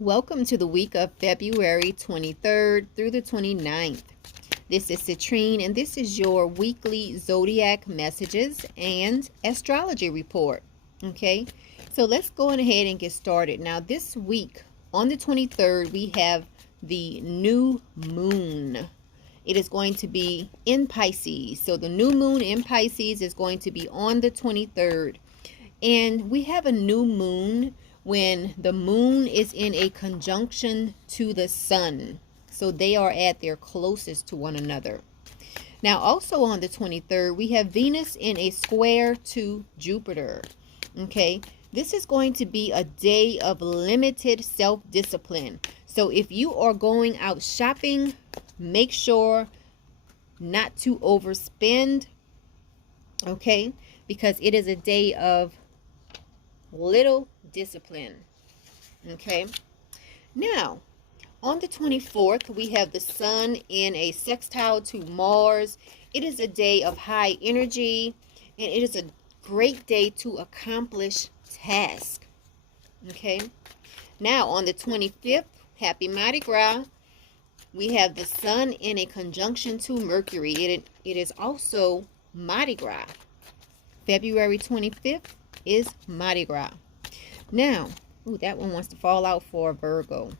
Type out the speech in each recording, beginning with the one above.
Welcome to the week of February 23rd through the 29th. This is Citrine, and this is your weekly zodiac messages and astrology report. Okay, so let's go on ahead and get started. Now, this week on the 23rd, we have the new moon. It is going to be in Pisces. So the new moon in Pisces is going to be on the 23rd. And we have a new moon when the moon is in a conjunction to the sun. So they are at their closest to one another. Now, also on the 23rd, we have Venus in a square to Jupiter. Okay, this is going to be a day of limited self-discipline. So if you are going out shopping, make sure not to overspend. Okay, because it is a day of little discipline. Okay, now on the 24th, we have the sun in a sextile to Mars. It is a day of high energy, and it is a great day to accomplish tasks. Okay, now on the 25th, happy Mardi Gras, we have the sun in a conjunction to Mercury. It is also Mardi Gras. February 25th is Mardi Gras. Now, that one wants to fall out for Virgo.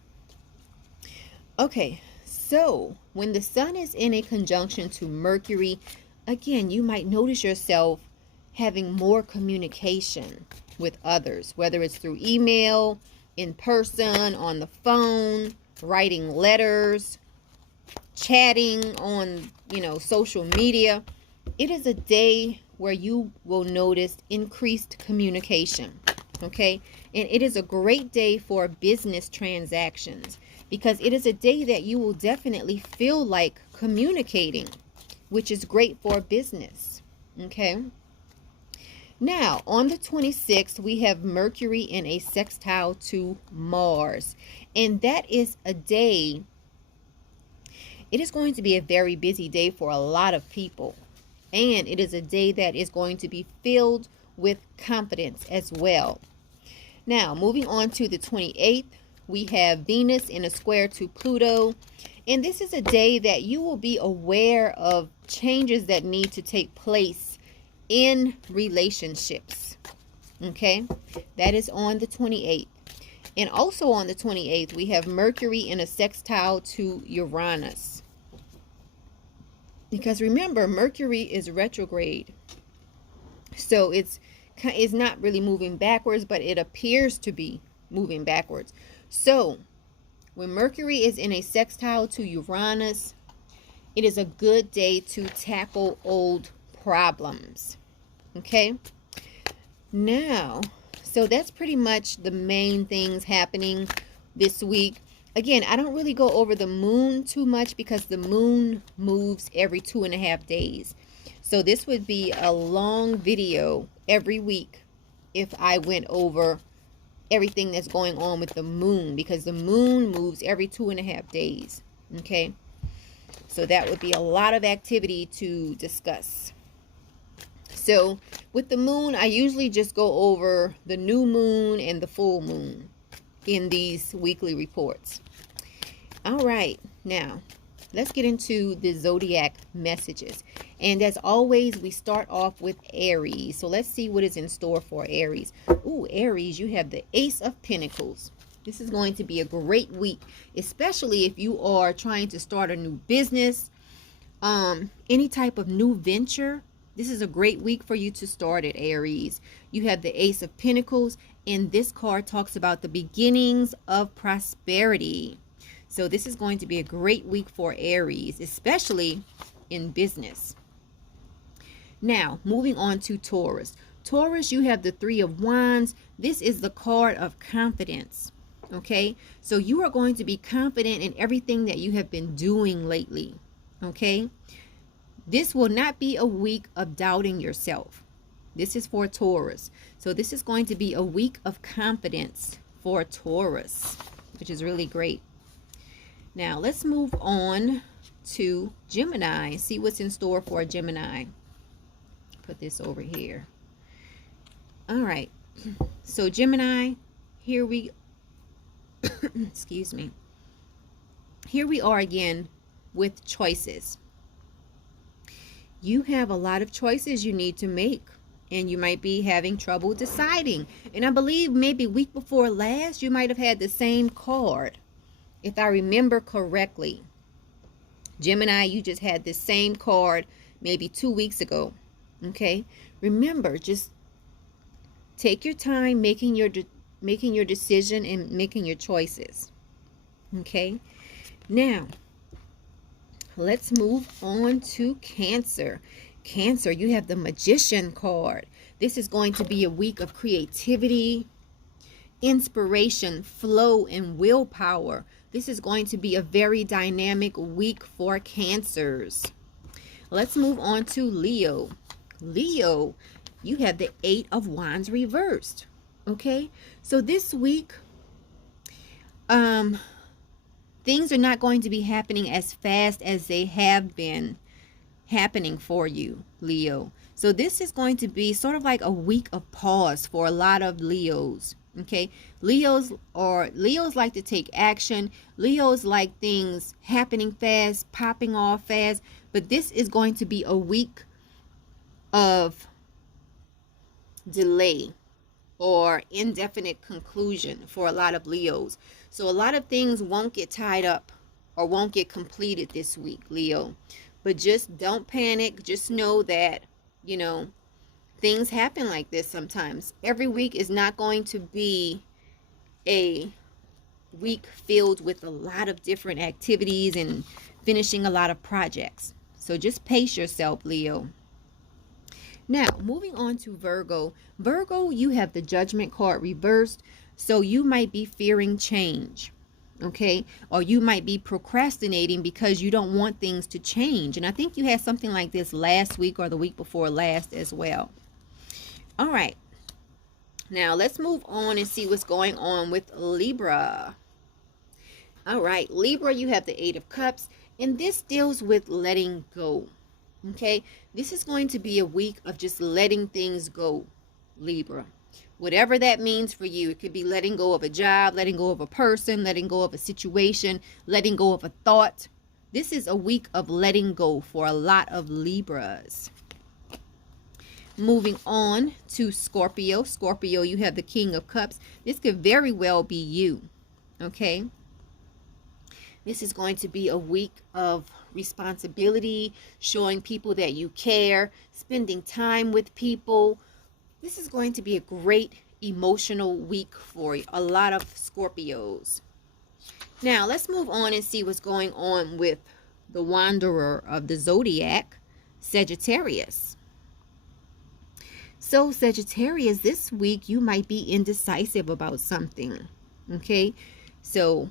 Okay, so when the sun is in a conjunction to Mercury, again, you might notice yourself having more communication with others, whether it's through email, in person, on the phone, writing letters, chatting on, social media. It is a day where you will notice increased communication. Okay, and it is a great day for business transactions because it is a day that you will definitely feel like communicating, which is great for business. Okay, now on the 26th, we have Mercury in a sextile to Mars, and that is a day, it is going to be a very busy day for a lot of people, and it is a day that is going to be filled with confidence as well. Now, moving on to the 28th, we have Venus in a square to Pluto. And this is a day that you will be aware of changes that need to take place in relationships. Okay, that is on the 28th. And also on the 28th, we have Mercury in a sextile to Uranus. Because remember, Mercury is retrograde. So it's not really moving backwards, but it appears to be moving backwards. So when Mercury is in a sextile to Uranus, it is a good day to tackle old problems. Okay, now, so that's pretty much the main things happening this week. Again, I don't really go over the moon too much because the moon moves every 2.5 days. So this would be a long video every week if I went over everything that's going on with the moon, because the moon moves every 2.5 days. Okay, so that would be a lot of activity to discuss. So with the moon, I usually just go over the new moon and the full moon in these weekly reports. All right, now let's get into the zodiac messages. And as always, we start off with Aries. So let's see what is in store for Aries. Ooh, Aries, you have the Ace of Pentacles. This is going to be a great week, especially if you are trying to start a new business, any type of new venture. This is a great week for you to start it, Aries. You have the Ace of Pentacles, and this card talks about the beginnings of prosperity. So this is going to be a great week for Aries, especially in business. Now, moving on to Taurus. Taurus, you have the Three of Wands. This is the card of confidence. Okay, so you are going to be confident in everything that you have been doing lately. Okay, this will not be a week of doubting yourself. This is for Taurus. So this is going to be a week of confidence for Taurus, which is really great. Now, let's move on to Gemini. See what's in store for Gemini. Put this over here. All right. So Gemini, here we Excuse me. Here we are again with choices. You have a lot of choices you need to make, and you might be having trouble deciding. And I believe maybe week before last, you might have had the same card. If I remember correctly, Gemini, you just had the same card maybe 2 weeks ago. Okay? Remember, just take your time making your decision and making your choices. Okay? Now, let's move on to Cancer. Cancer, you have the Magician card. This is going to be a week of creativity, inspiration, flow, and willpower. This is going to be a very dynamic week for Cancers. Let's move on to Leo. Leo, you have the 8 of Wands reversed. Okay? So this week, things are not going to be happening as fast as they have been happening for you, Leo. So this is going to be sort of like a week of pause for a lot of Leos. Okay, Leos like to take action. Leos like things happening fast, popping off fast. But this is going to be a week of delay or indefinite conclusion for a lot of Leos. So a lot of things won't get tied up or won't get completed this week, Leo. But just don't panic. Just know that, things happen like this sometimes. Every week is not going to be a week filled with a lot of different activities and finishing a lot of projects. So just pace yourself, Leo. Now, moving on to Virgo. Virgo, you have the Judgment card reversed, so you might be fearing change, okay? Or you might be procrastinating because you don't want things to change. And I think you had something like this last week or the week before last as well. All right. Now, let's move on and see what's going on with Libra. All right, Libra, you have the 8 of Cups, and this deals with letting go. Okay, this is going to be a week of just letting things go, Libra. Whatever that means for you. It could be letting go of a job, letting go of a person, letting go of a situation, letting go of a thought. This is a week of letting go for a lot of Libras. Moving on to Scorpio. Scorpio, you have the King of Cups. This could very well be you, okay? This is going to be a week of responsibility, showing people that you care, spending time with people. This is going to be a great emotional week for a lot of Scorpios. Now, let's move on and see what's going on with the wanderer of the zodiac, Sagittarius. So, Sagittarius, this week you might be indecisive about something, okay? So,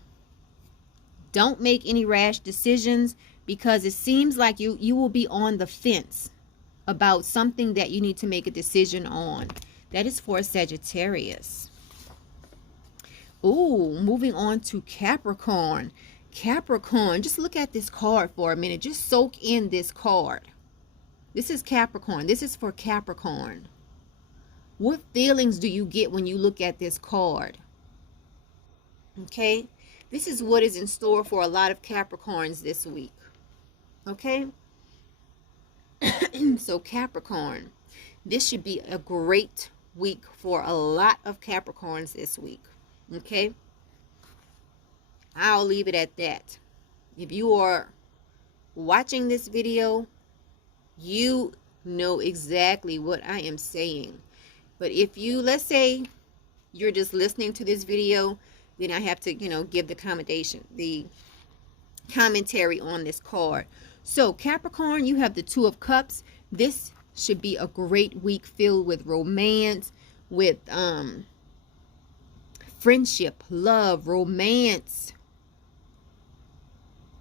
don't make any rash decisions because it seems like you will be on the fence about something that you need to make a decision on. That is for Sagittarius. Ooh, moving on to Capricorn. Capricorn, just look at this card for a minute. Just soak in this card. This is Capricorn. This is for Capricorn. What feelings do you get when you look at this card? Okay? This is what is in store for a lot of Capricorns this week. Okay? So Capricorn, this should be a great week for a lot of Capricorns this week. Okay? I'll leave it at that. If you are watching this video, you know exactly what I am saying. But if you, let's say you're just listening to this video, then I have to, give the commentary on this card. So Capricorn, you have the 2 of Cups. This should be a great week filled with romance, with friendship, love, romance.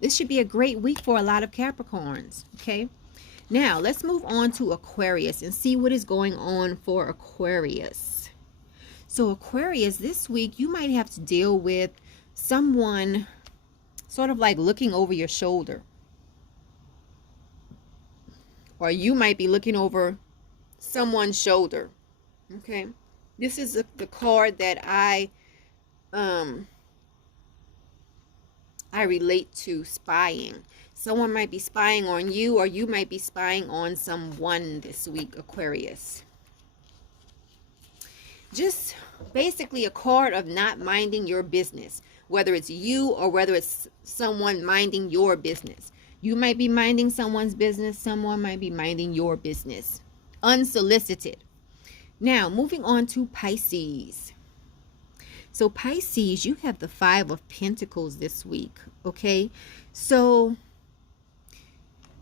This should be a great week for a lot of Capricorns, okay? Now, let's move on to Aquarius and see what is going on for Aquarius. So Aquarius, this week, you might have to deal with someone sort of like looking over your shoulder. Or you might be looking over someone's shoulder, okay? This is the card that I relate to spying. Someone might be spying on you, or you might be spying on someone this week, Aquarius. Just basically a card of not minding your business, whether it's you or whether it's someone minding your business. You might be minding someone's business. Someone might be minding your business. Unsolicited. Now, moving on to Pisces. So Pisces, you have the 5 of Pentacles this week, okay? So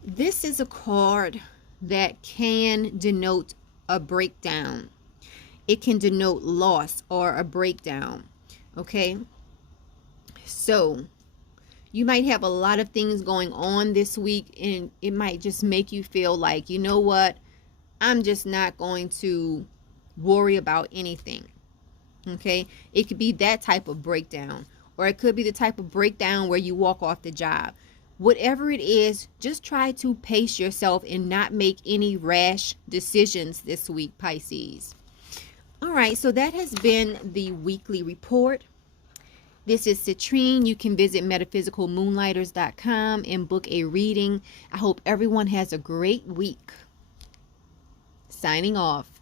this is a card that can denote a breakdown. It can denote loss or a breakdown, okay? So you might have a lot of things going on this week, and it might just make you feel like, you know what? I'm just not going to worry about anything. Okay, it could be that type of breakdown, or it could be the type of breakdown where you walk off the job. Whatever it is, just try to pace yourself and not make any rash decisions this week, Pisces. All right, so that has been the weekly report. This is Citrine. You can visit metaphysicalmoonlighters.com and book a reading. I hope everyone has a great week. Signing off.